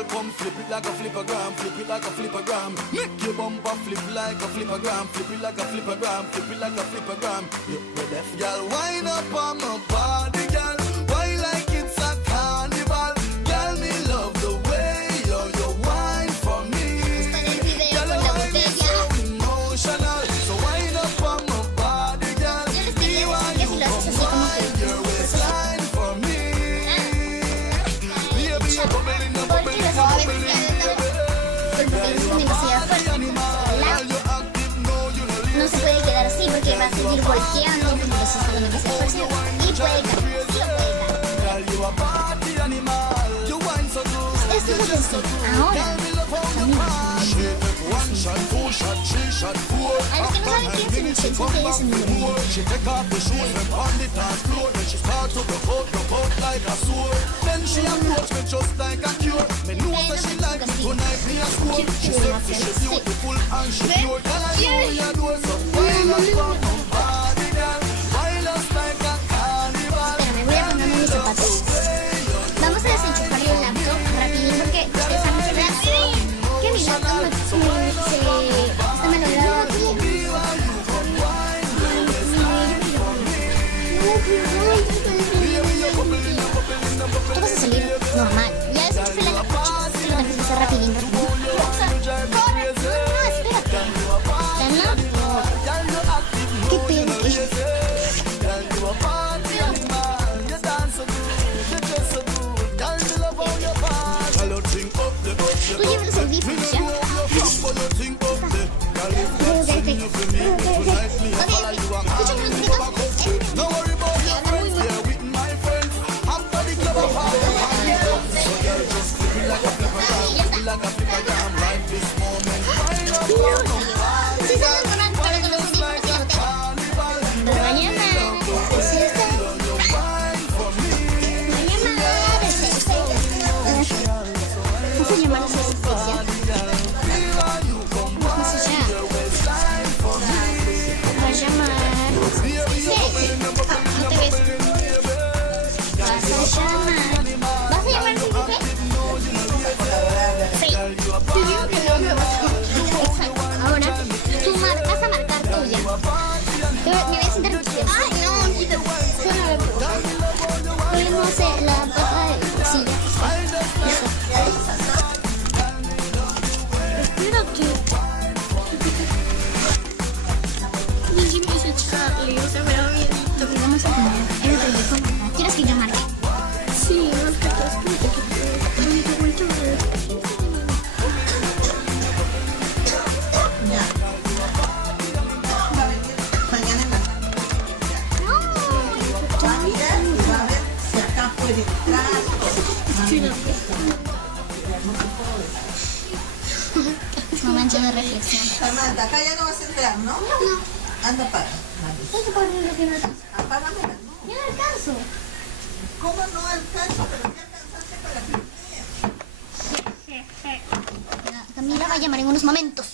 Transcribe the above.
girl, come flip it like a flippergram, flip it like a flippergram. Make your bumper flip like a flippergram, flip it like a flippergram, flip it like a flippergram. You deaf, girl, wind up on my body, girl. Why like it's a carnival? Girl, me love the way you wine for me. Girl, wine is so emotional. So wind up on my body, girl. Me want you come wind your waistline for me. Baby, you're bubbling, you're bubbling, you're bubbling, baby. Girl, you a party animal. You active, no, you know No se puede quedar así porque va a seguir volteando, entonces tiene que ser fuerza y puede caer, sí o puede caer. girl, you a party animal. You wine so good. Esto es lo que ahora, amigos, One shot, two shot, three shot, four. a los que no saben quién es el Michelle, que es el número 1. She take off the shoes and on the dance floor. Then she start to broke out like a sword. Then she approach me just like a cure. Me know that she like me tonight, me a score. She sexy, she beautiful and she pure. Girl, I know you do so. Wind up on my body, girl. Wind us like a carnival. Espérame, voy a ponerme mis zapatos. Vamos a desenchufar el laptop rapidín porque ustedes saben que mi laptop está malogrado aquí. Tú vas a salir normal. Ya desenchufé la capucha. Lo tengo que hacer rapidín. ¡Corre! No, espérate. ¿Calma? ¿Qué pedo? Tú llevas los audífonos, ¿ya? Escúchame un poquito. No worry about Que habla muy bien. here with my friends. After the club of so girl, just flip it like a flippergram, flip it like a flippergram. Right this moment, wind up on my body, Sí, sabes volar, pero con los audífonos ya no tengo. carnival. Pero mañana es esta. You wine for me. Mañana es esta. ¿Cómo se llama esa especie? ¿Cómo se llama? Va a llamar... Sí. No te ves. Vas a llamar... ¿Vas a llamar a tu jefe? Sí. Tú digo que no me vas a... Exacto. Ahora, tú vas a marcar tuya. Me ves interrumpir. Ay, no, quita. Solo me pongo. Podemos hacer la paja de silla. Eso. Espera que... Gigi me dice Charlie, o sea, pero bien. Lo que vamos a poner es el teléfono. ¿Quieres que yo marque? Sí, marca tu espíritu que te vuelto a ver. Momento de reflexión. Samantha, acá ya no vas a entrar, ¿no? No. Anda para. Hay que poner lo que no alcanzo. Apágamela, ¿no? Yo no alcanzo. ¿Cómo no alcanzo? Pero ya alcanzaste para que Camila va a llamar en unos momentos.